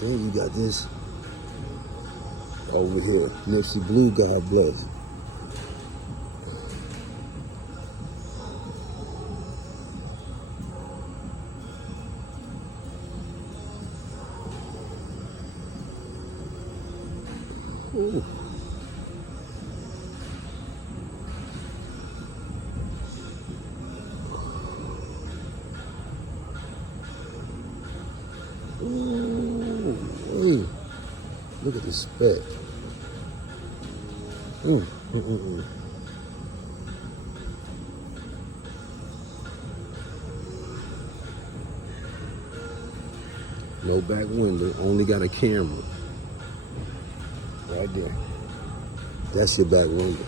Then you got this over here. Nipsey Blue, God bless. Ooh. Ooh, hey, look at the spec. Mm, mm, mm, mm. No back window, only got a camera. Right there. That's your back window.